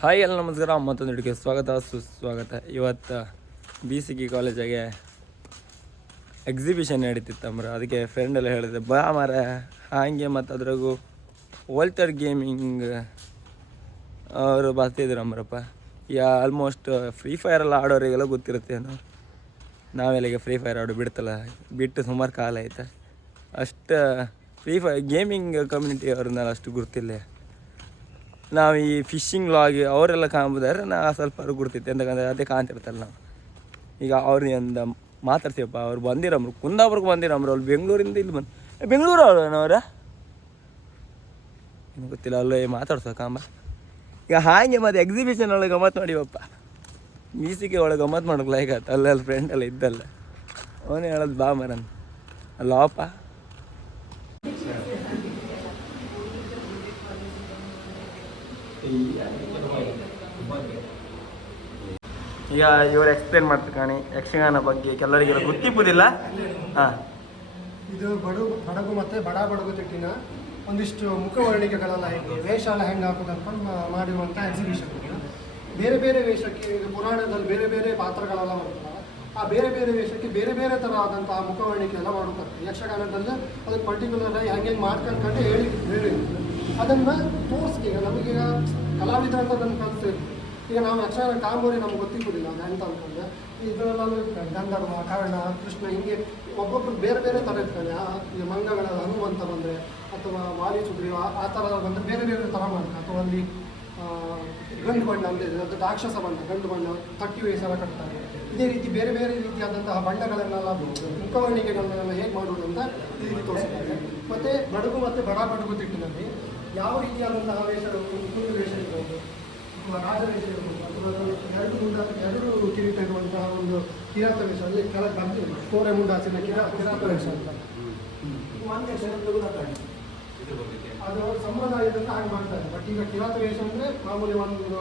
Hi ಎಲ್ಲ ನಮಸ್ಕಾರ ಮತ್ತೊಂದು ಹಿಡಿಕೆ ಸ್ವಾಗತ, ಸುಸ್ವಾಗತ. ಇವತ್ತು ಬಿ ಸಿ ಗಿ ಕಾಲೇಜಾಗೆ ಎಕ್ಸಿಬಿಷನ್ ನಡೀತಿತ್ತಂಬ್ರ ಅದಕ್ಕೆ ಫ್ರೆಂಡ್ ಎಲ್ಲ ಹೇಳಿದೆ ಬಾ ಮಾರ ಹಾಗೆ ಮತ್ತು ಅದ್ರಾಗೂ ವೋಲ್ಟರ್ ಗೇಮಿಂಗ್ ಅವರು ಬರ್ತಿದ್ರು ಅಂಬ್ರಪ್ಪ ಯಾ ಆಲ್ಮೋಸ್ಟ್ ಫ್ರೀ ಫೈರ್ ಎಲ್ಲ ಆಡೋರಿಗೆಲ್ಲ ಗೊತ್ತಿರುತ್ತೆ ನಾವೆಲ್ಲ ಈಗ ಫ್ರೀ ಫೈರ್ ಆಡು ಬಿಡ್ತಲ್ಲ, ಬಿಟ್ಟು ಸುಮಾರು ಕಾಲ ಆಯ್ತು. ಅಷ್ಟು ಫ್ರೀ ಫೈರ್ ಗೇಮಿಂಗ್ ಕಮ್ಯುನಿಟಿ ಅವ್ರನ್ನ ಅಷ್ಟು ಗುರ್ತಿಲ್ಲ. ನಾವು ಈ ಫಿಶಿಂಗ್ ಲಾಗ್ ಅವರೆಲ್ಲ ಕಾಣ್ಬೋದಾದ್ರೆ ನಾ ಸ್ವಲ್ಪ ಗುರ್ತಿತ್ತು ಎಂತಕ್ಕಂದ್ರೆ ಅದೇ ಕಾಣ್ತಿರ್ತಲ್ಲ ನಾವು. ಈಗ ಅವ್ರಿಂದ ಮಾತಾಡ್ತೀವಪ್ಪ, ಅವ್ರು ಬಂದಿರಮ್ರು ಕುಂದಾಪುರಕ್ಕೆ ಬಂದಿರಮ್ರು ಅಲ್ಲಿ ಬೆಂಗಳೂರಿಂದ ಇಲ್ಲಿ ಬಂದು ಬೆಂಗಳೂರು ಅವ್ರ ಏನು ಗೊತ್ತಿಲ್ಲ, ಅಲ್ಲೇ ಮಾತಾಡ್ಸೋ ಕಾಂಬ ಈಗ ಹಾಗೆ ಮತ್ತೆ ಎಕ್ಸಿಬಿಷನ್ ಒಳಗೆ ಗಮ್ಮತ್ತು ಮಾಡಿವಪ್ಪ. ಮೀಸಿಗೆ ಒಳಗೆ ಗಮ್ಮತ್ತು ಮಾಡೋಕೆ ಲೈಕ್ ಆಯ್ತು. ಅಲ್ಲೆಲ್ಲ ಫ್ರೆಂಡ್ ಎಲ್ಲ ಇದ್ದಲ್ಲ. ಅವನೇ ಹೇಳೋದು ಬಾ ಮರನ್. ಅಲ್ಲಪ್ಪ ಈಗ ಇವರು ಎಕ್ಸ್ಪ್ಲೇನ್ ಮಾಡ್ತಾರೆ ಕಾಣಿ, ಯಕ್ಷಗಾನ ಬಗ್ಗೆ ಕೆಲವರಿಗೆಲ್ಲ ಗೊತ್ತಿಪ್ಪುದಿಲ್ಲ. ಹಾಂ. ಇದು ಬಡು, ಬಡಗು ಮತ್ತು ಬಡ ಬಡಗು ತಿಟ್ಟಿನ ಒಂದಿಷ್ಟು ಮುಖವರ್ಣಿಕೆಗಳೆಲ್ಲ ಹೇಗೆ ವೇಷ ಎಲ್ಲ ಹೆಂಗೆ ಹಾಕೋದು ಅನ್ಕೊಂಡು ಎಕ್ಸಿಬಿಷನ್ ಬೇರೆ ಬೇರೆ ವೇಷಕ್ಕೆ, ಇದು ಪುರಾಣದಲ್ಲಿ ಬೇರೆ ಬೇರೆ ಪಾತ್ರಗಳೆಲ್ಲ ಮಾಡ್ತಾರೆ ಆ ಬೇರೆ ಬೇರೆ ವೇಷಕ್ಕೆ ಬೇರೆ ಬೇರೆ ಥರ ಆದಂತಹ ಮುಖವರ್ಣಿಕೆ ಎಲ್ಲ ಮಾಡುತ್ತಾರೆ. ಯಕ್ಷಗಾನದಲ್ಲಿ ಅದಕ್ಕೆ ಪರ್ಟಿಕ್ಯುಲರ್ ಆಗಿ ಹೆಂಗೆ ಮಾಡ್ಕೊಂಡು ಹೇಳಿ ಹೇಳಿ ಅದನ್ನು ತೋರಿಸಿ ಈಗ ನಮಗೀಗ ಕಲಾವಿದ ಅಂತ ಅದನ್ನು ಕಲಿತು. ಈಗ ನಾವು ಯಕ್ಷಗಾನ ಕಾಂಬೋರಿ ನಮ್ಗೆ ಗೊತ್ತಿರೋದಿಲ್ಲ ಅದು ಎಂತ ಅಂತಂದ್ರೆ. ಇದರಲ್ಲ ಗಂಧರ್ವ, ಕರ್ಣ, ಕೃಷ್ಣ ಹಿಂಗೆ ಒಬ್ಬೊಬ್ರು ಬೇರೆ ಬೇರೆ ಥರ ಇರ್ತಾರೆ. ಈಗ ಮಂಗಗಳ, ಹನುಮಂತ ಬಂದರೆ ಅಥವಾ ವಾಲಿ ಸುಗ್ರೀವ ಆ- ಥರ ಬಂದರೆ ಬೇರೆ ಬೇರೆ ಥರ ಮಾಡ್ತಾರೆ. ಅಥವಾ ಅಲ್ಲಿ ಗಂಡು ಬಣ್ಣ ಅಂತ ಇದೆ. ಅದು ರಾಕ್ಷಸ ಬಣ್ಣ, ಗಂಡು ಬಣ್ಣ ತಟ್ಟಿ ವೇಷರ ಕಟ್ತಾರೆ. ಇದೇ ರೀತಿ ಬೇರೆ ಬೇರೆ ರೀತಿಯಾದಂತಹ ಬಣ್ಣಗಳನ್ನೆಲ್ಲ ಮುಖವಣಿಗೆಗಳನ್ನೆಲ್ಲ ಹೇಗೆ ಮಾಡುವುದು ಅಂತ ಈ ತೋರಿಸ್ತಾರೆ ಮತ್ತು ಬಡಗು ಮತ್ತು ಬಡ ಬಡಗು ತಿಟ್ಟಿನಲ್ಲಿ ಯಾವ ರೀತಿಯಾದಂತಹ ವೇಷಗಳು ಕುಂದು ವೇಷ ಇರ್ಬೋದು ಅಥವಾ ರಾಜವೇಷ ಇರ್ಬೋದು ಅಥವಾ ಎರಡು ಮುಂಡ ಎರಡು ಕಿರೀಟ ಇರುವಂತಹ ಒಂದು ಕಿರಾತ ವೇಷ ಅಲ್ಲಿ ಕೆಳಗೆ ಬಂದಿದೆ ಕೋರೆ ಮುಂಡಾಸಿನ ಕಿರಾ ಕಿರಾತ ವೇಷ ಅಂತ. ಮಾನ್ಯ. ಅದು ಸಂಪ್ರದಾಯದಿಂದ ಹಾಗೆ ಮಾಡ್ತಾರೆ. ಬಟ್ ಈಗ ಕಿರಾತ ವೇಷ ಅಂದ್ರೆ ಮಾಮೂಲಿ ಒಂದು.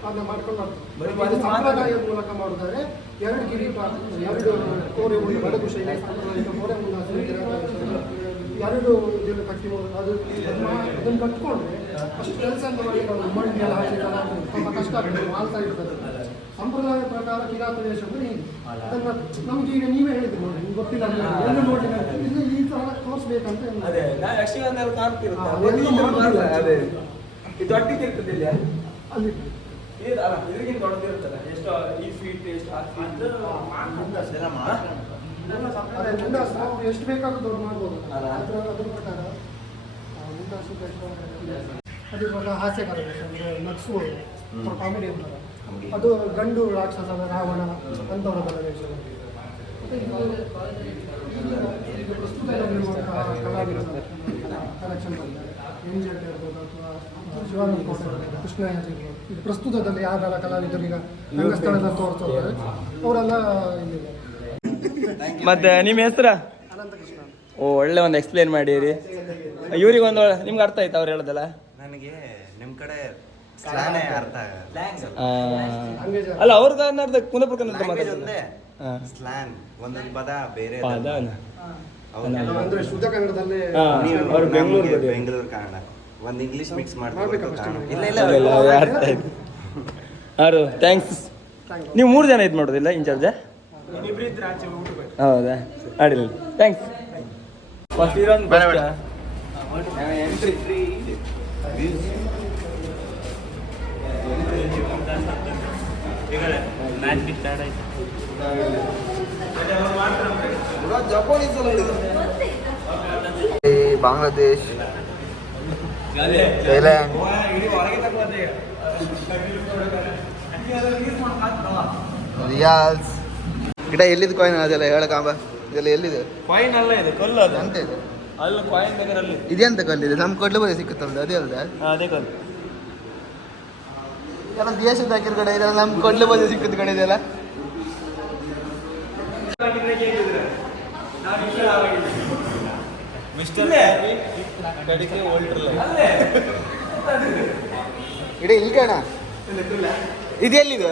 ಅದನ್ನ ಮಾಡ್ಕೊಂಡು ಬರೀ ಬರ್ತಾರೆ ಸಂಪ್ರದಾಯದ ಮೂಲಕ ಮಾಡಿದರೆ ಎರಡು ಕಿರೀಟ ಎರಡು ಕೋರೆ ಮುಂದೆ ಬಡಗು ಶೈಲಿ ಸಾಂಪ್ರದಾಯಿಕ ಕೋರೆ ಮುಂದಾಸನ ಕಿರಾತ ವೇಷ. ಎರಡು ಇದನ್ನು ಕಟ್ಟಿ ಅದು ಅದನ್ನು ಕಟ್ಕೊಂಡ್ರೆ ಅಷ್ಟು ಕೆಲಸ ಅಂತ ಮಾಡಿ ನಾವು ಮಣ್ಣು ಎಲ್ಲ ಹಾಕಿ ತುಂಬ ಕಷ್ಟ ಆಗ್ತದೆ ಮಾಡ್ತಾ ಇರ್ತದೆ. ಸಂಪ್ರದಾಯ ಪ್ರಕಾರ ಕಿರಾತ ಪ್ರದೇಶ ಅಂದ್ರೆ ಹೀಗೆ. ಅದನ್ನ ನಮ್ಗೆ ಈಗ ನೀವೇ ಹೇಳಿದ್ರು ನೋಡಿ ನಿಮ್ಗೆ ಗೊತ್ತಿಲ್ಲ ಎಲ್ಲ ನೋಡಿ ಇದು ಈ ತರ ತೋರಿಸ್ಬೇಕಂತ ಅಲ್ಲಿ. ಇದಕ್ಕಿಂತ ಎಷ್ಟು ಈ ಫೀಟ್ ಎಷ್ಟು ಅದೇ ಎಷ್ಟು ಬೇಕಾದ್ರೂ ದೊಡ್ಡ ಮಾಡ್ಬೋದು. ಅಲ್ಲ. ಅದ್ರ ಅದ್ರ ಪ್ರಕಾರ ಆ, ಮುಂಡಾಸು ಎಷ್ಟು ಅದು ಇವಾಗ ಹಾಸ್ಯ ಅಂದರೆ ನಗ್ಸುವುದು ಕಾಮಿಡಿ ಅಂತಾರೆ. ಅದು ಗಂಡು ರಾಕ್ಷಸ ರಾವಣ ಅಂಥವರ ಈಗ ಕಲಾವಿದರು ಕಲೆಕ್ಷನ್ ಎನ್ ಜಿ ಇರ್ಬೋದು ಅಥವಾ ಶಿವಾನಂದ ಕೋಟೆ ಇರ್ಬೋದು, ಕೃಷ್ಣ ಇದು ಪ್ರಸ್ತುತದಲ್ಲಿ ಯಾರೆಲ್ಲ ಕಲಾವಿದರು ಈಗ ರಂಗಸ್ಥಳದಲ್ಲಿ ತೋರ್ತಾ ಇದ್ದಾರೆ ಅವರೆಲ್ಲ ಇಲ್ಲಿದೆ. ಮತ್ತೆ ನಿಮ್ಮ ಹೆಸರ? ಅನಂತ ಕೃಷ್ಣ ಓ ಒಳ್ಳೆ ಒಂದು ಎಕ್ಸ್ಪ್ಲೇನ್ ಮಾಡಿರಿ. ಇವ್ರಿಗೆ ಒಂದು ನಿಮ್ಗೆ ಅರ್ಥ ಆಯ್ತು ಅವ್ರು ಹೇಳೋದಲ್ಲ? ನನಗೆ ನಿಮ್ ಕಡೆ ಸ್ಲಾನೇ ಅರ್ಥ ಅಲ್ಲ ಅವ್ರ ಕನ್ನಡದ ಕುಂದಪುರ ಕನ್ನಡ ಮಾತಾಡ್ತಾರೆ ಸ್ಲ್ಯಾನ್ ಒಂದೊಂದು ಪದ ಬೇರೆ ಪದ. ಅವ್ರು ನಾವು ಅಂದ್ರೆ ಶುದ್ಧ ಕನ್ನಡದಲ್ಲಿ ಹಾ. ನೀವು ಅವ್ರು ಬೆಂಗಳೂರು ಬೆಂಗಳೂರು ಕನ್ನಡ. ಒಂದು ಇಂಗ್ಲಿಷ್ ಮಿಕ್ಸ್ ಮಾಡ್ಬೇಕಾ ಕನ್ನಡ. ಇಲ್ಲ ಇಲ್ಲ ಅರ್ಥ ಆಯ್ತು. ಅವರು ಥ್ಯಾಂಕ್ಸ್ ನೀವು ಮೂರು ಜನ ಇದು ಮಾಡೋದಿಲ್ಲ ಇನ್ಚಾರ್ಜ ಹೌದಾ? ಅಡಿಲ್ಲ ಥ್ಯಾಂಕ್ಸ್ ಫಸ್ಟ್ ಇದೊಂದು ಬಾಂಗ್ಲಾದೇಶ್ ಥೈಲ್ಯಾಂಡ್. ರಿಯಾಲ್ಸ್. ಗಿಡ ಎಲ್ಲಿದ್ದು ಕಾಯಿನ್ ಅದೆಲ್ಲ ಹೇಳಕಾಂಬ ಇದೆಲ್ಲ ಎಲ್ಲಿದೆ? ಕಾಯಿನ್ ಅಲ್ಲ ಇದು ಕಲ್ಲು ಅದು. ಎಂತ ಇದೆ. ಅಲ್ಲಿ ಕಾಯಿನ್ ಬೇಕಾದ್ರೆ ಅಲ್ಲಿ ಇದೆಂತ ಕಲ್ಲಿದೆ ನಮ್ಮ ಕೊಡ್ಲು ಬರೀ ಸಿಕ್ಕುತ್ತಲ್ಲ ಅದೇ ಅಲ್ದ ಹಾ, ಅದೇ ಕಲ್ಲು. ಎಲ್ಲ ದೇಶದ ಹಾಕಿರ ಕಡೆ ಇದೆಲ್ಲ ನಮ್ಮ ಕೊಡ್ಲು ಬರೀ ಸಿಕ್ಕುತ್ತ ಕಡೆ ಇದೆಲ್ಲ. ಮಿಸ್ಟರ್ ಕಡಿಕೆ ಓಲ್ಟ್ರಲ್ಲ ಇಡೀ ಇಲ್ಲಿ ಕಾಣ ಇದು ಎಲ್ಲಿದೆ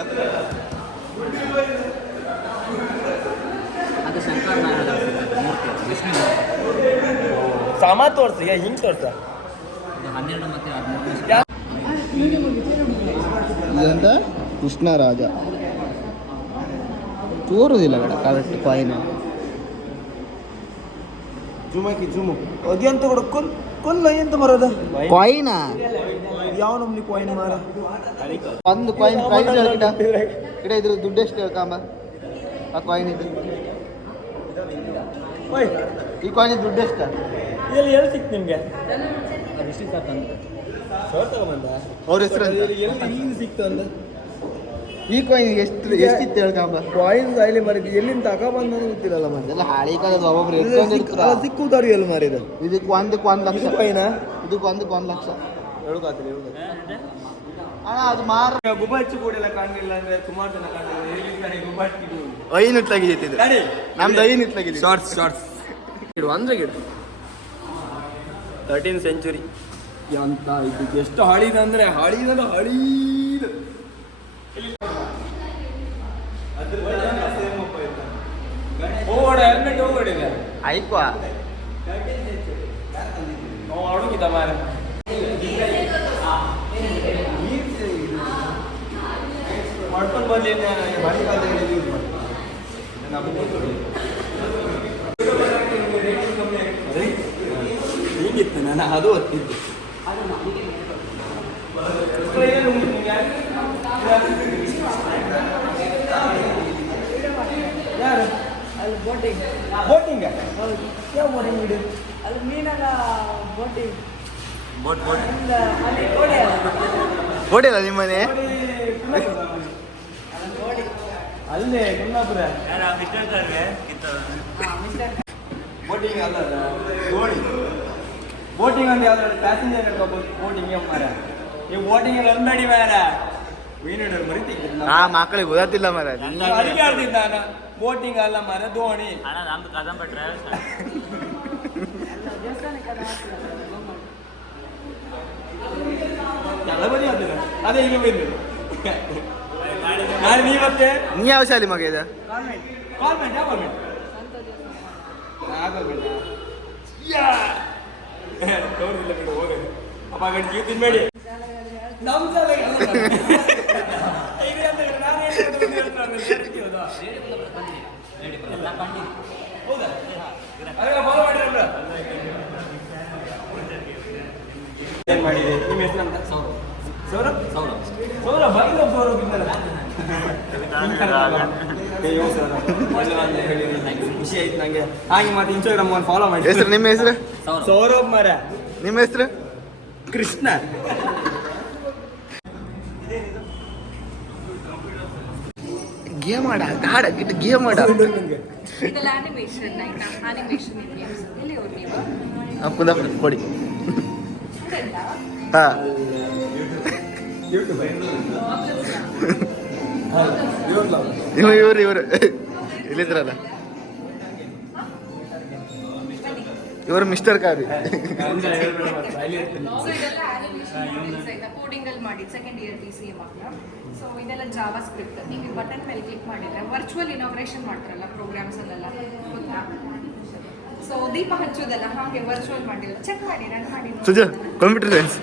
ಅದು ವಿಷ್ಣು ಸಾಮಾನ್ ತೋರ್ಸ ಹಿಂಗೆ ತೋರ್ಸ. ಇದಂತ ಕೃಷ್ಣರಾಜ ತೋರುದಿಲ್ಲ ಕಡ ಕರೆಕ್ಟ್ ಕಾಯಿನ ಜುಮಕಿ ಜುಮು. ಅದೆಂತ ಕೂಡ ಕೊಲ್ ಕೊಲ್ಲ ಎಂತ ಮರದ. ಕಾಯಿನ ಯಾವ ನಮ್ನಿ ಕಾಯಿನ್ ಮಾರ? ಒಂದು ಕಾಯಿನ್ ಪ್ರೈಸ್ ಗಿಡ ಗಿಡ ಇದ್ರ ದುಡ್ಡು ಎಷ್ಟು ಹೇಳ್ಕಾಂಬ ಆ ಕಾಯಿನ್ ಇದು. ಓಯ್ ಈ ಕಾಯಿನ್ ದುಡ್ಡು ಎಷ್ಟು? ಎಲ್ಲಿ ಎಲ್ಲಿ ಸಿಕ್ತು ನಿಮ್ಗೆ? ತಗೊಂಬಂದ ಅವ್ರ ಹೆಸರು ಎಲ್ಲಿ ಸಿಕ್ತು ಅಂದ? ಈ ಕಾಯಿನ್ ಎಷ್ಟು ಎಷ್ಟಿತ್ತು ಹೇಳ್ಕೊಂಬ ಕಾಯಿನ್ಸ್ ಅಲ್ಲಿ ಮರಿದು ಎಲ್ಲಿಂದ ತಗೊಬಂದ ಗೊತ್ತಿರಲ್ಲ ಮತ್ತೆ ಎಲ್ಲ ಹಾಳಿ ಕಾಲದ ಒಬ್ಬೊಬ್ರು ಸಿಕ್ಕುದಾರು ಎಲ್ಲಿ ಮಾರಿದ? ಇದಕ್ಕೆ ಒಂದಕ್ಕೆ ಒಂದು ಲಕ್ಷ. ಕಾಯಿನ ಇದಕ್ಕೆ ಒಂದಕ್ಕೆ ಒಂದು ಲಕ್ಷ. ಹೇಳ್ಕೊತೀನಿ ಅಣ್ಣ ಅದು ಮಾರ ಗುಬ್ಬ ಕೂಡ ಎಲ್ಲ ಕಾಣಲಿಲ್ಲ ಅಂದ್ರೆ ಸುಮಾರು ಜನ ಕಾಣಲಿಲ್ಲ. ಎಲ್ಲಿ ಕಡೆ ಗುಬ್ಬ ಹಚ್ಚಿದ್ದು ಐನು ಇಟ್ಲಾಗಿತ್ತು ಇದು ಗಾಡಿ ನಮ್ದು ಐನು ಇಟ್ಲಾಗಿದೆ ಶಾರ್ಟ್ಸ್ ಶಾರ್ಟ್ಸ್ ಗಿಡ ಅಂದ್ರೆ ಗಿಡ ತರ್ಟೀನ್ ಸೆಂಚುರಿ ಅಂತ ಇದು ಎಷ್ಟು ಹಳಿದ ಅಂದ್ರೆ ಹಳಿದ ಹಳೀದು ಹೋಗೋಣ ಹೆಲ್ಮೆಟ್ ಹೋಗೋಡಿಲ್ಲ ಆಯ್ಕೋ ಅವ ಅಡುಗಿದ್ದ ಮಾರ. ಮಾಡ್ಕೊಂಡು ಬರ್ಲಿ ಮಳೆ ಕಾಲದಲ್ಲಿ ಯೂಸ್ ಮಾಡಿ ಹೀಗಿತ್ತು ನಾನು ಅದು ಒತ್ತಿದ್ದು. ಯಾರು? ಅಲ್ಲಿ ಬೋಟಿಂಗ್. ಬೋಟಿಂಗ್? ಯಾವ ಬೋಟಿಂಗ್ ಬಿಡಿ ಅಲ್ಲಿ ಮೀನೆಲ್ಲ ಬೋಟಿಂಗ್. ಅಲ್ಲಿ ಅಲ್ಲಿ. ಕೋಡಿ ಅಲ್ಲ ಕೊಡಿಲ್ಲ ನಿಮ್ಮನೆ? ಅಲ್ಲೇ ಕುಂದಾಪುರ. ಬೋಟಿಂಗ್ ಅಲ್ಲ ದೋಣಿ ಬೋಟಿಂಗ್ ಅಂದ್ರೆ ಯಾವ್ದಾದ್ರು ಪ್ಯಾಸೆಂಜರ್ ಬೋಟಿಂಗ್ ಮಾರ ಈ ಬೋಟಿಂಗ್ ಅಲ್ಲಿ ಅನ್ಬೇಡಿ ಮಾರ ಮೀನು ಮರಿತಿದ್ರು ಆ ಮಕ್ಕಳಿಗೆ ಗೊತ್ತಿಲ್ಲ ಮರ ಅದಕ್ಕೆ ಹೇಳ್ತಿದ್ದ ನಾನು ಬೋಟಿಂಗ್ ಅಲ್ಲ ಮರ ದೋಣಿ ದೇವಸ್ಥಾನಕ್ಕೆ ಅದು ಹಾಕ್ತಾರೆ ಎಲ್ಲ ಬರೀ ಹೇಳ್ತಿದ್ದ ಅದೇ ಈಗ ಬಂದು ನಾನು ನೀವತ್ತೆ ನೀ ಯಾವ ಶಾಲೆ ಮಗ ಇದು ಕಾನ್ವೆಂಟ್ ಕಾಲ್ಮೆಂಟ್ ಯಾವ ಕಾಲ್ಮೆಂಟ್ ಸಂತ ದೇವಸ್ಥಾನ ಆಗೋಗ್ಬಿಟ್ಟ ಯಾ ನೋಡಿಲ್ಲ ಬಿಡು ಇಲ್ಲ ಅಪ್ಪ ಗಂಟೆ ಜೀವ ತಿನ್ಬೇಡಿ ನಮ್ಮ ಶಾಲೆಗೆ ಅಲ್ಲ. ಇದು ಎಂತ ಇದು? ನಾನು ಹೌದಾ? follow ಮಾಡಿರಲ್ಲ? ಏನ್ ಮಾಡಿದೆ ನಿಮ್ಮ ಹೆಸರಂತ ಸೌರವ್ ಸೌರವ್ ಸೌರವ್ ಸೌರವ್ ಸೌರವ್ ಅಯ್ಯೋ ಸೌರವ್ ಹೇಳಿರಿ ಖುಷಿ ಆಯ್ತು ನಂಗೆ ಹಾಗೆ ಮತ್ತೆ ಇನ್ಸ್ಟಾಗ್ರಾಮ್ ಒಂದು ಫಾಲೋ ಮಾಡಿ ಹೆಸರು ನಿಮ್ಮ ಹೆಸರು? ಸೌರವ್ ಮರ. ನಿಮ್ಮ ಹೆಸರು? ಕೃಷ್ಣ. ಗೇಮ್ ಆಡ ಆಡ ಗಿಟ್ಟ ಗೇಮ್ ಆಡ. ಕೊಡಿ. ಅನಿಮೇಷನ್ ಆಯ್ತಾ ಇವ ಇವ್ರು ಇವರು. ಇಲ್ಲಿದ್ರಲ್ಲ ಇವರು ಮಿಸ್ಟರ್ ಕಾರಿ ಸೊ ಅನಿಮೇಷನ್ ಕೋಡಿಂಗ್ ಅಲ್ಲಿ ಮಾಡಿದ್ದು second year T C A ಮಕ್ಕಳ ಸೊ ಇದೆಲ್ಲ ಜಾವಾ ಸ್ಕ್ರಿಪ್ಟ್ ನೀವು ಬಟನ್ ಮೇಲೆ ಕ್ಲಿಕ್ ಮಾಡಿದ್ರೆ ವರ್ಚುವಲ್ ಇನಾಗ್ರೇಷನ್ ಮಾಡ್ತಾರಲ್ಲ ಪ್ರೋಗ್ರಾಮ್ಸ್ ಅಲ್ಲೆಲ್ಲ ಗೊತ್ತಾ ಸೊ ದೀಪ ಹಚ್ಚೋದೆಲ್ಲ ಹಾಗೆ ವರ್ಚುವಲ್ ಮಾಡಿಲ್ಲ ಚೆಕ್ ಮಾಡಿ ರನ್ ಮಾಡಿ. ಕಂಪ್ಯೂಟರ್ ಸೈನ್ಸ್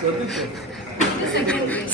ಇದು second game. ಸೋಚು ಇಲ್ಲ ಕೊಡ್ತಿರ್ತಾರ ಇದು ಮ್ಯಾಚ್ ಮಾಡ್ತೀವಲ್ವಾ ಮ್ಯಾಚಿಂಗ್ ಗೇಮ್ ಇತ್ತಲ್ಲ ಕೆಳಗೆ ಕೆಳಗೆ ಎಲ್ಲ ಚೆಕ್ ಮಾಡಿ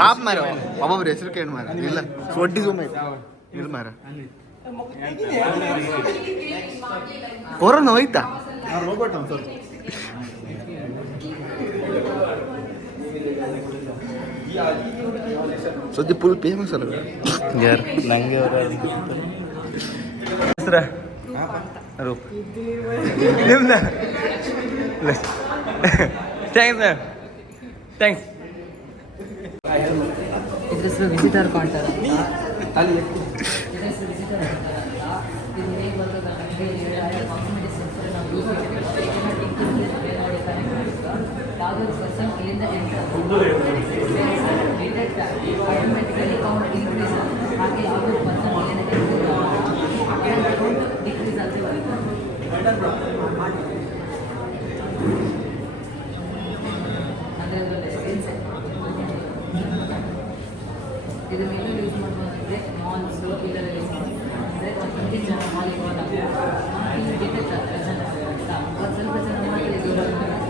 ಪಾಪ ಮಾರ ಒಬ್ಬೊಬ್ರು ಹೆಸರು ಕೇಳಿ ಮಾರ ಇಲ್ಲ ಸೊಡ್ಡಿ ಸುಮ್ಮ ಇಲ್ಲ ಮಾರ ಕೊರೋನಾ ಹೋಯ್ತಾ ಸದ್ಯ ಫುಲ್ ಫೇಮಸ್ ಅಲ್ಲ ಯಾರು ನಂಗೆ ಹೆಸ್ರ ರೂಪ್ ನಿಮ್ದ ಥ್ಯಾಂಕ್ಸ್ ಥ್ಯಾಂಕ್ಸ್ ಇದ್ರ ಹೆಸರು ವಿಸಿಟರ್ ಕಾಂಟರ್ ಅಂತ ಇದ್ರ ಹೆಸರು ಕಾಂಟರ್ ಅಂತ. ಇದು ಹೇಗೆ ಬರ್ತದೆ ಯಾವುದೇ ಪರ್ಸನ್ ಇಲ್ಲಿಂದ ಡಿಟೆಕ್ಟ್ ಆಗಿ ಆಟೋಮೆಟಿಕಲಿ ಕೌಂಟ್ ಇನ್ಕ್ರೀಸ್ ಆಗುತ್ತೆ. ಹಾಗೆ ಯಾವುದೇ ಪರ್ಸನ್ ಡಿಕ್ರೀಸ್ ಆಗದೆ ಬರುತ್ತೆ ಇದು ಮೇಲೆ ಯೂಸ್ ಮಾಡ್ಬೋದಂದ್ರೆ ಮಾಲ್ಸು ಇದರಲ್ಲಿ ಯೂಸ್ ಮಾಡ್ಬೋದು. ಅಂದರೆ ಒಂದು ಜನ ಮಾಲಿಗೆ ಹೋದಾಗ ಇಲ್ಲಿ ಡಿಟೆಕ್ಟ್ ಆಗ್ತಾರೆ ಜನ ಒಂದು ಸ್ವಲ್ಪ ಜನ ಮಾತ್ರ ಇದು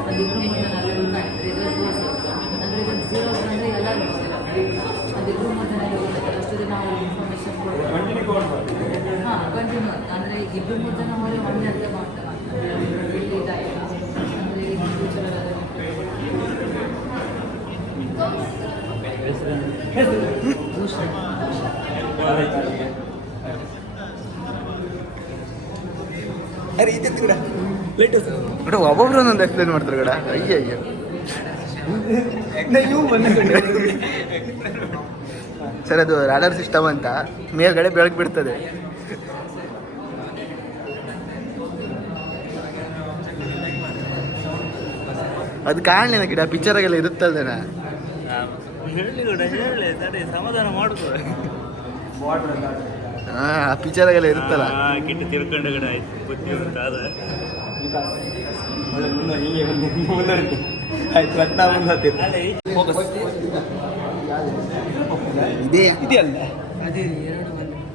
ಒಂದು ಇಬ್ಬರು ಮೂರು ಜನ ಅಲ್ಲಿ ಇದರಲ್ಲಿ ಅಂದರೆ ಇದು ಝೀರೋ ಅಂದರೆ ಎಲ್ಲರೂ ಹೋಗ್ತಾರೆ ಒಂದು ಇಬ್ಬರು ಮೂರು ಜನ ಹೋಗ್ತಾರೆ ಅಷ್ಟು. ದಿನ ನಾವು ಇನ್ಫಾರ್ಮೇಷನ್ ಹಾಂ ಕಂಟಿನ್ಯೂ ಅಂದರೆ ಇಬ್ಬರು ಮೂರು ಜನ ಹೋದರೆ ಒಂದೇ ಅರ್ಥ ಮಾಡ್ತಾರೆ. ಇಲ್ಲಿ ಇದಾಯಿಲ್ಲ ಅಂದರೆ ಈಗ ಫ್ಯೂಚರಲ್ಲಿ ಕಡ ಒಬ್ಬೊಬ್ರು ಒಂದೊಂದು ಎಕ್ಸ್ಪ್ಲೇನ್ ಮಾಡ್ತಾರೆ ಕಡ ಅಯ್ಯ ಅಯ್ಯ ಸರ್ ಅದು ರಾಡರ್ ಸಿಸ್ಟಮ್ ಅಂತ. ಮೇಲ್ಗಡೆ ಬೆಳಕು ಬಿಡ್ತದೆ. ಅದು ಕಾಣಲಿಲ್ಲ ಗಿಡ. ಪಿಕ್ಚರಾಗೆಲ್ಲ ಇರುತ್ತಲ್ದೇನ? ಹೇಳಿ ಕೂಡ ಹೇಳಿ ಸರಿ ಸಮಾಧಾನ ಮಾಡ್ಕೊ. ಹಾ ಆ ಪಿಕ್ಚರಾಗೆಲ್ಲ ಇರುತ್ತಲ್ಲ? ಕಿಟ್ಟು ತಿರ್ಕೊಂಡು ಕಡೆ ಆಯ್ತು ಬುದ್ಧಿ ಅಂತ ಅದ ಆಯ್ತು ರತ್ನ ಮುಂದೆ ಇದೇ ಇದೆಯಲ್ಲ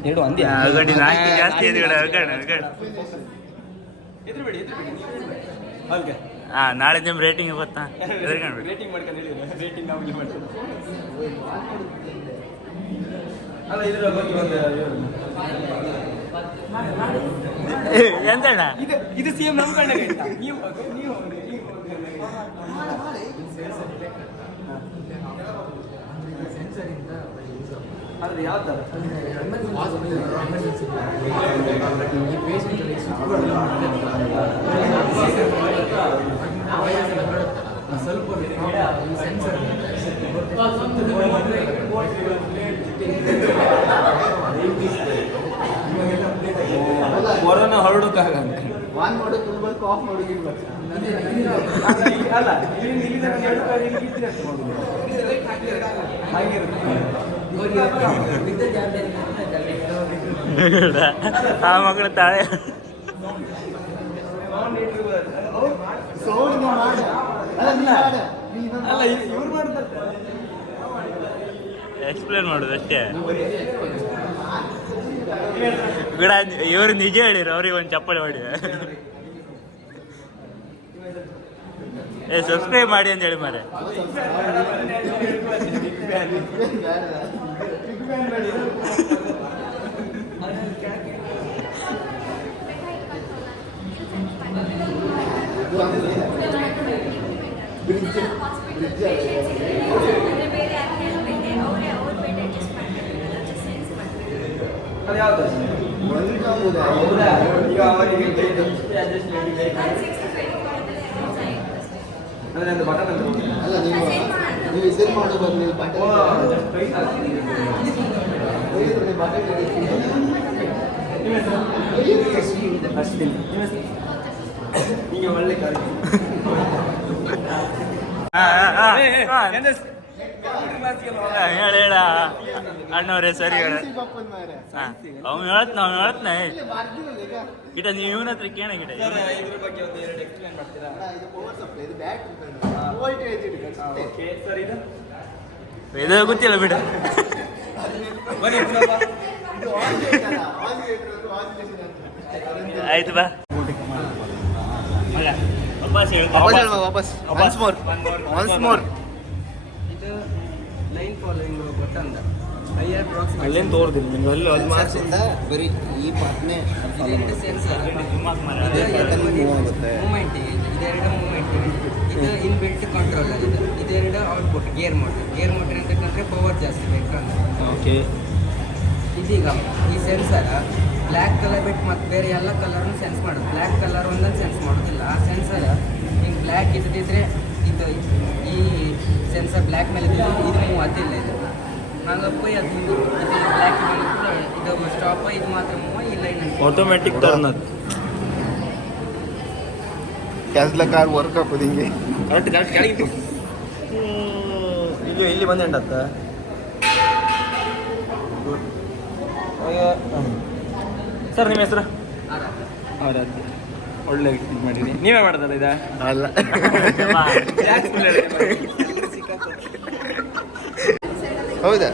ಎರಡು ಅಂದ್ಯಾ ಅಗಡಿ ನಾಲ್ಕು ಜಾಸ್ತಿ ಇದೆ ಅಗಡ ಅಗಡ ಎದುರುಬೇಡಿ ಎದುರುಬೇಡಿ. ಅಲ್ಗೆ ಹಾ ನಾಳೆ ನಿಮ್ಮ ರೇಟಿಂಗ್ ಗೊತ್ತಾ ಎದುರ್ಕೊಂಡ್ಬಿಡಿ ರೇಟಿಂಗ್ ಮಾಡ್ಕೊಂಡು ಹೇಳಿದ್ರೆ ರೇಟಿಂಗ್ ನಾವು ಇಲ್ಲಿ ಮಾಡ್ತೀವಿ ಅಲ್ಲ ಇದ್ರ ಬಗ್ಗೆ ಒಂದು ಎಂತಣ್ಣ ಇದು ಇದು ಸಿ ಎಂ ನಮ್ಮ ಕಣ್ಣಾಗ ಆಯ್ತಾ ನೀವು ನೀವು ಹೋಗ್ರಿ, ನೀವು ಹೋಗ್ರಿ. ಅದ್ರ ಯಾವ್ದಲ್ಲ ಕೊರೋನಾ ಹೊರಡೋಕ್ಕಾಗ ಆನ್ ಮಾಡೋದು ಆಫ್ ಮಾಡೋದು ಅಲ್ಲ. ಆ ಮಕ್ಕಳ ತಾಳೆ. ಎಕ್ಸ್ಪ್ಲೇನ್ ಮಾಡೋದು ಅಷ್ಟೇ. ಬಿಡ, ಇವರು ನಿಜ ಹೇಳಿರು, ಅವ್ರಿಗೆ ಒಂದು ಚಪ್ಪಲಿ ಮಾಡಿ ಏ ಸಬ್ಸ್ಕ್ರೈಬ್ ಮಾಡಿ ಅಂತ ಹೇಳಿ ಮಾರೆ ಅದು ಯಾವ್ದು ಈಗ ಅವರಿಗೆ ಅಂದರೆ ಅದು ಬಟನ್ ಅಂತ. ಅಲ್ಲ ನೀವು ನೀವು ಇದನ್ನ ಮಾಡೋ ಬದಲು ಓ, ಕೈ ಹಾಕ್ತೀನಿ. ಅಷ್ಟಿಲ್ಲ ನಿಮ್ಮ ಹೆಸರು? ಕಾರ್ಯ. ಹೇಳ ಹೇಳ. ಅಣ್ಣವ್ರೆ ಸರಿ ಹೇಳ. ಅವ್ನು ಹೇಳತ್ನ ಅವ್ನು ಹೇಳತ್ನ. ಗಿಡ ನೀವು ಇವನ ಹತ್ರ ಕೇಳ ಗಿಟ ಇದ್ರ ಬಗ್ಗೆ ಒಂದು ಎರಡು ಎಕ್ಸ್ಪ್ಲೇನ್ ಮಾಡ್ತೀರಾ? ಓಕೆ ಸರ್ ಇದು? ಇದು ಗೊತ್ತಿಲ್ಲ ಬಿಡ. ಬನ್ನಿ. ಆಯ್ತು ಬಾ. ವಾಪಸ್. ವಾಪಸ್ ಒನ್ಸ್ ಮೋರ್ ಒನ್ಸ್ ಮೋರ್ ಇದು ಲೈನ್ ಫಾಲೋಯಿಂಗ್ ಗೊತ್ತಂದ ಅಲ್ಲೇನು ತೋರ್ದಿಲ್ಲ ನಿಮ್ಗೆ ಅಲ್ಲಿ ಅಲ್ಲಿ ಮಾರ್ಕ್ಸ್ ಬರೀ ಈ ಪಾರ್ಟ್ನೇ. ಮೂಮೆಂಟ್ ಇದೆರಡು ಮೂಮೆಂಟ್. ಇದು ಇನ್ ಬಿಲ್ಟ್ ಕಂಟ್ರೋಲರ್ ಇದು ಇದೆರಡು output gear motor gear motor ಅಂತಕ್ಕಂದ್ರೆ power ಜಾಸ್ತಿ ಬೇಕು ಅಂತ. ಓಕೆ ಇದೀಗ ಈ ಸೆನ್ಸರ್ ಬ್ಲ್ಯಾಕ್ ಕಲರ್ ಬಿಟ್ಟು ಮತ್ತೆ ಬೇರೆ ಎಲ್ಲ ಕಲರ್ನು ಸೆನ್ಸ್ ಮಾಡೋದು. ಬ್ಲ್ಯಾಕ್ ಕಲರ್ ಒಂದನ್ನು ಸೆನ್ಸ್ ಮಾಡೋದಿಲ್ಲ. ಆ ಸೆನ್ಸರ್ ಹಿಂಗೆ ಬ್ಲ್ಯಾಕ್ ಇದ್ದಿದ್ರೆ ಇದು ಈ ಸೆನ್ಸರ್ ಬ್ಲ್ಯಾಕ್ ಮೇಲೆ ಇದು ಮೂವ್ ಅದಿಲ್ಲ ಇದು. ಹಂಗಪ್ಪ ಅದು ಹಿಂಗೆ ಇದು ಬ್ಲ್ಯಾಕ್ ಇದು ಸ್ಟಾಪ್ ಇದು ಮಾತ್ರ ಮೂವ ಈ ಲೈನ್ ಆಟೋಮ್ಯಾಟಿಕ್ ಟರ್ನ್ ಅದು ಕಾರ್ ಆಗಿ ವರ್ಕ್ ಆಗ್ಬೋದು ಹಿಂಗೆ. ಕರೆಕ್ಟ್ ಕರೆಕ್ಟ್ ಕೆಳಗಿತ್ತು ಇದು ಇಲ್ಲಿ ಬಂದೆಂಡತ್ತ ಸರ್ ನಿಮ್ಮ ಹೆಸರು? ಅವರದ್ದು ಒಳ್ಳೆ ಇದು ಮಾಡಿರಿ ನೀವೇ ಮಾಡ್ದಲ್ಲ ಇದ? ಅಲ್ಲ? ಹೌದಾ?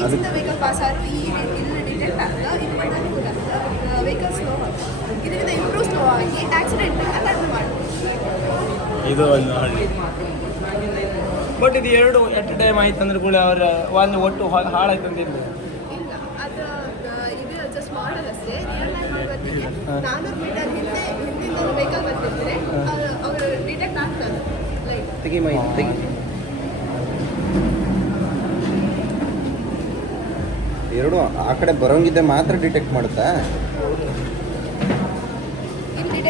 ಈಚಿಂದ ವೆಹಿಕಲ್ ಪಾಸ್ ಆದ್ರೂ ಈ ಇಲ್ಲಿ ಡಿಟೆಕ್ಟ್ ಆಗ್ತದೆ ಇದರಿಂದ ಗೊತ್ತಾಗ್ತದೆ ವೆಹಿಕಲ್ ಸ್ಲೋ ಇದರಿಂದ ಇಂಪ್ರೂವ್ ಸ್ಲೋ ಆಗಿ ಆಕ್ಸಿಡೆಂಟ್ ಕಡಿಮೆ ಇದು ಒಂದು ಹಳ್ಳಿ. ಬಟ್ ಇದು ಎರಡು ಎಟ್ ಟೈಮ್ ಆಯ್ತು ಅಂದ್ರೆ ಕೂಡ ಅವರ ಒಂದು ಒಟ್ಟು ಹಾಳಾಯ್ತು ಅಂತ ಇಲ್ಲ ಇಲ್ಲ ಅದು ಆ, ಇದು ಜಸ್ಟ್ ಮಾಡಲ್ ಅಷ್ಟೇ. ರಿಯಲ್ ಟೈಮ್ ಆಗೋತ್ತಿಗೆ ನಾನ್ನೂರು ಮೀಟರ್ ಹಿಂದೆ ಹಿಂದಿಂದ ವೆಹಿಕಲ್ ಬರ್ತಿದ್ರೆ ಅವರು ಡಿಟೆಕ್ಟ್ ಆಗ್ತದೆ ಲೈಕ್ ತೆಗಿ ಮೈ ತೆಗಿ. ಎರಡು ಆ ಕಡೆ ಬರೋಂಗಿದ್ದೆ ಮಾತ್ರ ಡಿಟೆಕ್ಟ್ ಮಾಡುತ್ತಾ ಇಲ್ಲಿ ಡಿಟೆಕ್ಟ್ ಆಗ್ತದೆ ಈ- ಈ ವೆಹಿಕಲ್ ಇಲ್ಲಿ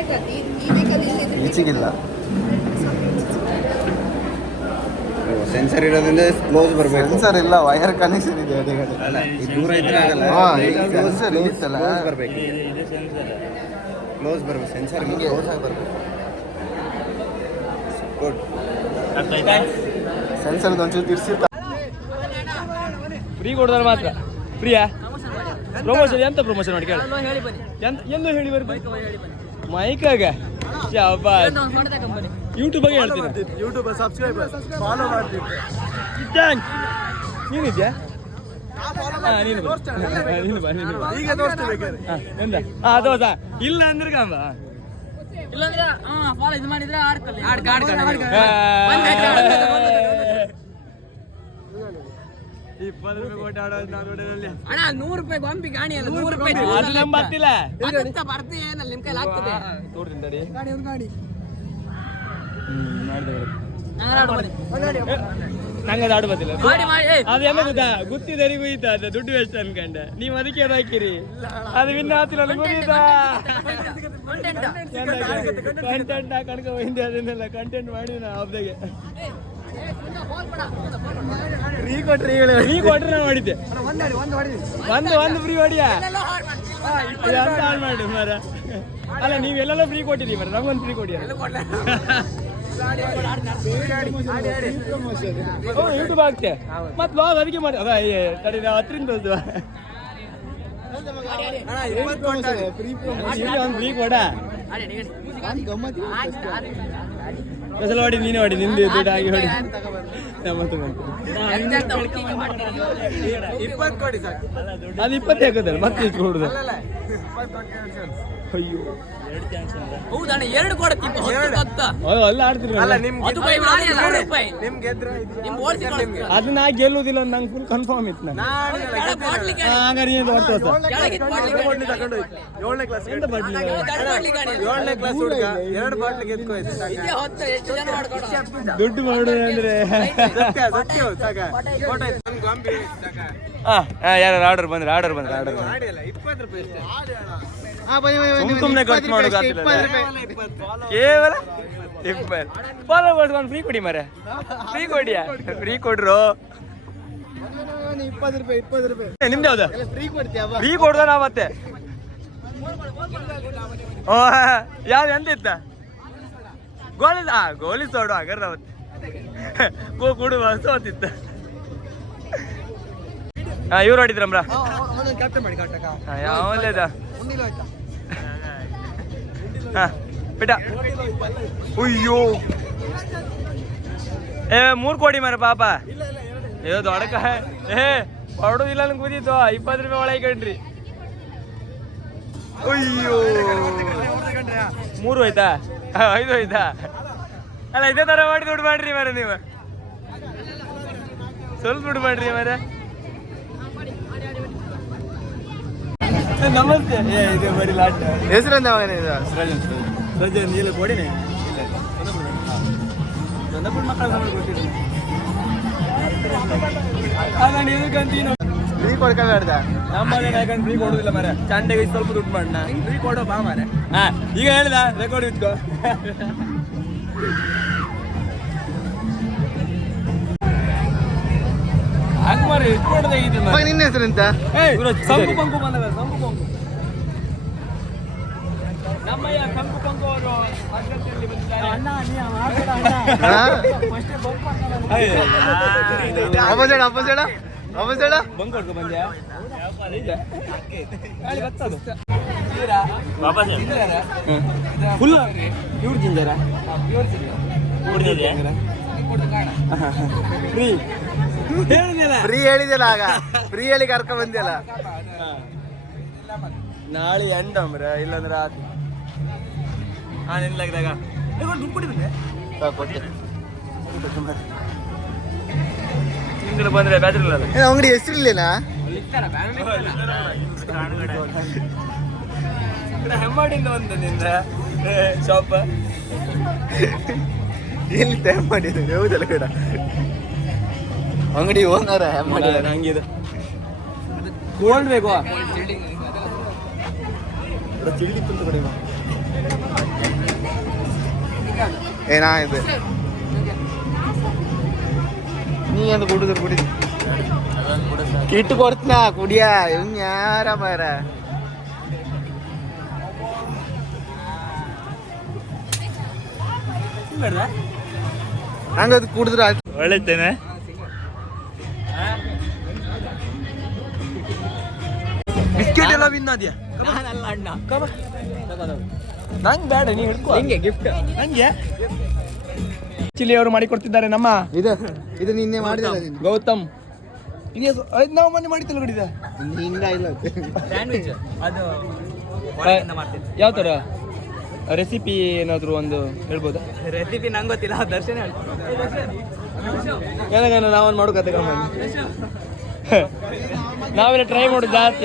ಈಚೆಗಿಲ್ಲ. ಸೆನ್ಸರ್ ಇರೋದ್ರಿಂದ ಕ್ಲೋಸ್ ಬರಬೇಕು. ಸೆನ್ಸರ್ ಇಲ್ಲ ವೈರ್ ಕನೆಕ್ಷನ್ ಇದೆ ಎದುರುಗಡೆ ಅಲ್ಲ ಈ ದೂರ ಇದ್ರೆ ಆಗಲ್ಲ. sensor ಇತ್ತಲ್ಲ. ಕ್ಲೋಸ್ ಬರಬೇಕು. ಇದು ಇದು ಸೆನ್ಸರ್ ಕ್ಲೋಸ್ ಬರಬೇಕು ಸೆನ್ಸರ್ ಹಿಂಗೆ. ಕ್ಲೋಸ್ ಆಗಿ ಬರಬೇಕು. ಗುಡ್ ಸೆನ್ಸರ್ ಒಂಚೂರು ತಿರ್ಸಿ ಫ್ರೀ ಕೊಡ್ತಾರೆ ಮಾತ್ರ. ಫ್ರೀಯಾ ಪ್ರಮೋಷನ್ ಎಂತ ಪ್ರಮೋಷನ್ ಮಾಡಿ ಕೇಳಿ. ಎಂತ ಎಂದು ಹೇಳಿ ಬರ್ಬೇಕು ಮೈಕಾಗ ಶಾಬಾಸ್ ಯೂಟ್ಯೂಬ್ ಬಗ್ಗೆ ಹೇಳ್ತೀನಿ ಯೂಟ್ಯೂಬ್ ಸಬ್ಸ್ಕ್ರೈಬರ್ ಫಾಲೋ ಮಾಡ್ತೀನಿ ಥ್ಯಾಂಕ್ಸ್ ನೀನಿದ್ಯಾ? ನೀನು ನೀನು ಬಾ. ನೀನು ಈಗ ಬೇಕಾದ್ರೆ. ದೋಸ ಇಲ್ಲ ಅಂದ್ರೆ ಕಂಬ. ಇಲ್ಲಾಂದ್ರೆ ಫಾಲೋ ಇದು ಮಾಡಿದ್ರೆ ಆಡ್ಕೊಳ್ಳಿ ಇಪ್ಪತ್ತು ರೂಪಾಯಿ ಕೊಟ್ಟು ಆಡೋದು ನಾವು ರೋಡಲ್ಲಿ ಅಣ್ಣ ನೂರು ರೂಪಾಯಿ ಗೊಂಬಿ ಗಾಣಿ ಅಲ್ಲ ನೂರು ರೂಪಾಯಿ ಅದು ನಮ್ಗೆ ಬರ್ತಿಲ್ಲ ಬರ್ತಿ ಏನಲ್ಲ ನಿಮ್ಮ ಕೈಲಿ ಆಗ್ತದೆ. ತೋರ್ತೀನಿ ತಡಿ. ಗಾಡಿ ಒಂದು ಗಾಡಿ. ಮಾಡ್ದೆ. ನಂಗೆ ಅದು ಆಡು ಅದು ಎಲ್ಲ ಗೊತ್ತಾ? ಗುತ್ತಿದರಿಗೂ ಇತ್ತ ಅದು ದುಡ್ಡು ವೇಸ್ಟ್ ಅನ್ಕಂಡೆ. ನೀವು ಅದಕ್ಕೆ ಅದು ಹಾಕಿರಿ. ಅದು ವಿನ್ ಆಗ್ತಿಲ್ಲ. ಕಂಟೆಂಟ್ ಕಣ್ಕ ಹೋಯ್ದೆ ಅದನ್ನೆಲ್ಲ ಕಂಟೆಂಟ್ ಮಾಡಿ ನಾ ಹಬ್ಬದಾಗೆ ಫ್ರೀ ಕೊಟ್ರಿ ಫ್ರೀ ಕೊಟ್ರೆ ನಾ ಮಾಡಿದ್ದೆ ಒಂದು ಒಂದು ಫ್ರೀ ಹೊಡಿಯ ಅಂತ ಹಾಳು ಮಾಡಿ ಮರ ಅಲ್ಲ ನೀವೆಲ್ಲೆಲ್ಲ ಫ್ರೀ ಕೊಟ್ಟಿರಿ ಮರ ನಮ್ಗೊಂದು ಫ್ರೀ ಕೊಡಿ ಯೂಟ್ಯೂಬ್ ಆಗ್ತೆ ಮತ್ತೆ ಲಾಗ್ ಅದಕ್ಕೆ ಮಾಡಿ ಅದ ಏ, ತಡಿ ನಾವು ಹತ್ತರಿಂದ ಹೋದ್ವಾ ಒಂದು ಫ್ರೀ ಕೊಡ ಹೆಸರು ಹೊಡಿ ನೀನೇ ಹೊಡಿ ನಿಂದು ದುಡ್ಡು ಆಗಿ ಹೊಡಿ. ನಮ್ಮತ್ತು ಸರ್ ಅದು ಇಪ್ಪತ್ತು ಹಾಕೋದಲ್ಲ ಮತ್ತೆ ಇಟ್ಕೊಡುದು ಕೊಡುದು. ಅಯ್ಯೋ. ಹೌದಣ್ಣ ಎರಡು ಕೊಡತ್ತಿ ಹತ್ತು ಅಲ್ಲ ಆಡ್ತೀರಿ ಅಲ್ಲ ನಿಮ್ಗೆ ಅದು ಬೈ ಮಾಡಿ ನೂರು ರೂಪಾಯಿ ನಿಮ್ಗೆ ಗೆದ್ರೆ ನಿಮ್ ಓಡಿಸಿ ಕಳಿಸ್ತೀವಿ. ಅದು ನಾ ಗೆಲ್ಲುವುದಿಲ್ಲ ನಂಗೆ ಫುಲ್ ಕನ್ಫರ್ಮ್ ಇತ್ತು ನಾನು. ಏನು ಹೊತ್ತು ಬಾಟ್ಲಿ. ಏಳನೇ ಕ್ಲಾಸ್ ಬಾಟ್ಲಿ ಏಳನೇ ಕ್ಲಾಸ್ ಹುಡುಗ. ಎರಡು ಬಾಟ್ಲಿ ಗೆದ್ಕೋಯ್ತು ಇದೇ ಹೊತ್ತು ಎಷ್ಟು ಜನ ಮಾಡ್ಕೊಂಡು ದುಡ್ಡು ಮಾಡು ಅಂದ್ರೆ. ಸತ್ಯ ಸತ್ಯ ಸಾಕ. ಫೋಟೋ ನಮ್ಗೆ ಗೊಂಬಿ ಸಾಕ. ಹಾ ಯಾರು ಆರ್ಡರ್ ಬಂದ್ರೆ ಆರ್ಡರ್ ಬಂದ್ರೆ ಆರ್ಡರ್ ಇಪ್ಪತ್ತು ರೂಪಾಯಿ ಅಷ್ಟೇ. ಸುಮ್ ಸುಮ್ನೆ ಖರ್ಚು ಮಾಡೋದು ಕೇವಲ ಇಪ್ಪತ್ತು. ಫಾಲೋ ಮಾಡ್ಕೊಂಡು ಫ್ರೀ ಕೊಡಿ ಮರೆ ಫ್ರೀ ಕೊಡಿಯಾ ಫ್ರೀ ಕೊಡ್ರು. ಇಪ್ಪತ್ತು ರೂಪಾಯಿ ಇಪ್ಪತ್ತು ರೂಪಾಯಿ. ನಿಮ್ದು ಯಾವ್ದು? ಫ್ರೀ ಕೊಡ್ತೀಯ ಫ್ರೀ ಕೊಡ್ದ ನಾ ಮತ್ತೆ? ಓ ಯಾವ್ದು ಎಂತ ಇತ್ತ? ಗೋಲಿ ಆ ಗೋಲಿ ಸೋಡು ಹಾಗಾದ್ರೆ ಅವತ್ತೆ ಗೋ ಕೊಡುವ ಸೋತಿತ್ತ ಹಾ ಇವ್ರು ಹೊಡಿದ್ರಮ್ರ ಯಾವಲ್ಲೇದ ಹಾ ಬಿಟ್ಟ ಅಯ್ಯೋ. ಏ, ಮೂರು ಕೊಡಿ ಮರ ಪಾಪ. ಏ ದೊಡ್ಡಕ ಏ ಹೊಡೋದಿಲ್ಲ ನಂಗೆ ಕೂದಿತ್ತು ಇಪ್ಪತ್ತು ರೂಪಾಯಿ ಒಳಗೆ ಕಣ್ರಿ ಅಯ್ಯೋ. ಮೂರು ಹೋಯ್ತಾ? ಐದು ಹೋಯ್ತಾ? ಅಲ್ಲ, ಇದೇ ತರ ಮಾಡಿ ದುಡ್ಡು ಮಾಡ್ರಿ ಮರ ನೀವು. ಸ್ವಲ್ಪ ದುಡ್ಡು ಮಾಡ್ರಿ ಮರ ನಮಸ್ತೆ. ಏ ಇದು ಬರೀ ಲಾಟ್. ಹೆಸರಿಂದ ಇದು? ರಜೆ ಇಲ್ಲ ಕೊಡಿನಿ ಚಂದಪುರ ಮಕ್ಕಳ ನಮಗೆ ಗೊತ್ತಿಲ್ಲ ನಾನು ನೀನು ಕಂತೀನು ಫ್ರೀ ಕೊಡ್ಕೊಂಡ್ದ ನಮ್ಮನೆ ಯಾಕಂದ್ರೆ ಫ್ರೀ ಕೊಡೋದಿಲ್ಲ ಮರೆ ಚಂಡೆಗೆ ಸ್ವಲ್ಪ ದುಡ್ಡು ಮಾಡೋಣ ಫ್ರೀ ಕೊಡೋ ಬಾ ಮರೆ ಹಾ ಈಗ ಹೇಳ್ದ ರೆಕಾರ್ಡ್ ಇಟ್ಕೋ. ಹಂಗ್ ಮಾರಿ ಇಟ್ಕೊಂಡ್ದೆ ಇದೆ ನಿನ್ನ ಹೆಸರು ಅಂತ ಸಂಕು ಬಂಕು ಬಂದವ ಸಂಕು ಪಂಕು ನಮ್ಮಯ್ಯ ಸಂಕು ಪಂಕು ಅವರು ಅಗ್ರತೆಯಲ್ಲಿ ಬಂದಿದ್ದಾರೆ ಅಣ್ಣ ಅಪೋಸಿಟ್ ಅಪೋಸಿಟ್ ಅಪೋಸಿಟ್ ಬಂಕ್ ಹೊಡ್ಕೊ ಬಂದ್ಯಾ ಫುಲ್ ಇವ್ರು ಜಿಂಜರ ಕುಡ್ದಿದ್ಯಾ ಫ್ರೀ ಹೇಳಿದ್ಯಲ್ಲ ಫ್ರೀ ಹೇಳಿದ್ಯಲ್ಲ ಆಗ ಫ್ರೀ ಹೇಳಿ ಕರ್ಕೊಂಡ್ ಬಂದ್ಯಲ್ಲ ನಾಳೆ ಎಂಡ್ ಅಂಬ್ರ ಇಲ್ಲಂದ್ರ ಆತು ಹಾ ನಿನ್ಲಾಗ್ದಾಗ ಹಾ, ಕೊಟ್ಟೆ. ನಿಮ್ ಕಡೆ ಬಂದ್ರೆ ಬ್ಯಾಟ್ರಿ ಇಲ್ಲ ಏ, ಅಂಗಡಿ ಹೆಸರಿಲ್ಲೇನಾ ಹೆಮ್ಮಾಡಿಂದ ಒಂದು ನಿಂದ. ಶಾಪ. ಎಲ್ಲಿ ಟೈಮ್ ಮಾಡಿದ್ದಾರೆ ಹೌದಲ್ಲ ಕೂಡ. ಅಂಗಡಿ ಓನರ ಹಂಗಿದೆ. ಕೋಲ್ಡ್ ಬೇಕು. ಏನಾ ಇದು ನೀ ಎಂದು ಕುಡಿದ್ರು ಕುಡಿ ಕಿಟ್ಟು ಕೊಡ್ತನ ಕುಡಿಯ ಇವ್ನ್ ಯಾರ ಮಾರ ಹಂಗದು ಕುಡಿದ್ರ ಆಯ್ತು ಒಳ್ಳೆತೇನೆ ಬಿಸ್ಕೆಟ್ ಎಲ್ಲ ವಿನ್ ಆದ್ಯಾ ಅಣ್ಣ ನಂಗೆ ಬೇಡ ನೀ ಹಿಡ್ಕೊ. ಹಿಂಗೆ ಗಿಫ್ಟ್ ನಂಗೆ? ಚಿಲಿ ಅವರು ಮಾಡಿ ಕೊಡ್ತಿದ್ದಾರೆ ನಮ್ಮ ಇದು ಇದು ನಿನ್ನೆ ಮಾಡಿದಲ್ಲ ನೀನು ಗೌತಮ್. ಇದು ಐದು ನಾವು ಮೊನ್ನೆ ಮಾಡಿದ್ದಲ್ಲ ಗಡಿದ. ಹಿಂಗ ಇಲ್ಲ ಅದು ಯಾವ ಥರ ರೆಸಿಪಿ ಏನಾದರೂ ಒಂದು ಹೇಳ್ಬೋದಾ? ರೆಸಿಪಿ ನಂಗೆ ಗೊತ್ತಿಲ್ಲ ದರ್ಶನ ಏನಾಗ ನಾವೊಂದು ಮಾಡೋಕತ್ತೆ ನಾವೆಲ್ಲ ಟ್ರೈ ಮಾಡೋದು ಜಾಸ್ತಿ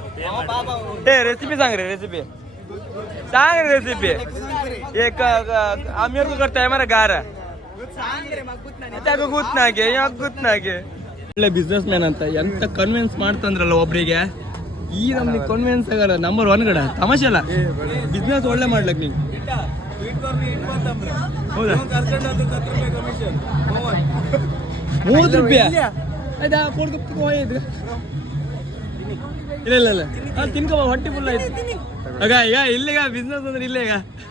ಏ ರೆಸಿಪಿ सांग ರೆಸಿಪಿ रेसिपी ರೆಸಿಪಿ रे रेसिपी एक आम्ही करताय ಗುತ್ನಾಗೆ, ಯಾಕೆ ಗೊತ್ತ ಒಳ್ಳೆ ಬಿಸ್ನೆಸ್ ಮ್ಯಾನ್ ಅಂತ, ಎಂತ ಕನ್ವಿನ್ಸ್ ಮಾಡ್ತಂದ್ರಲ್ಲ ಒಬ್ರಿಗೆ? ಈ ನಮ್ಗೆ ಕನ್ವಿನ್ಸ್ ಆಗಲ್ಲ ನಂಬರ್ ಒನ್ ಕಡೆ, ತಮಾಷೆ ಅಲ್ಲ. ಬಿಸ್ನೆಸ್ ಒಳ್ಳೆ ಮಾಡ್ಲಕ್ ನೀವು ಹೌದಾ? ಮೂವತ್ತು ರೂಪಾಯಿ. ಅದಾ ಕೊಡ್ದು ಹೋಯ್ತು ಇಲ್ಲ ಇಲ್ಲ ಇಲ್ಲ. ತಿನ್ಕೋ ಹೊಟ್ಟೆ ಫುಲ್ ಆಯ್ತು. ಆಗ ಈಗ ಇಲ್ಲಿಗ ಬಿಸ್ನೆಸ್ ಅಂದ್ರೆ ಇಲ್ಲೇಗ? ಈಗ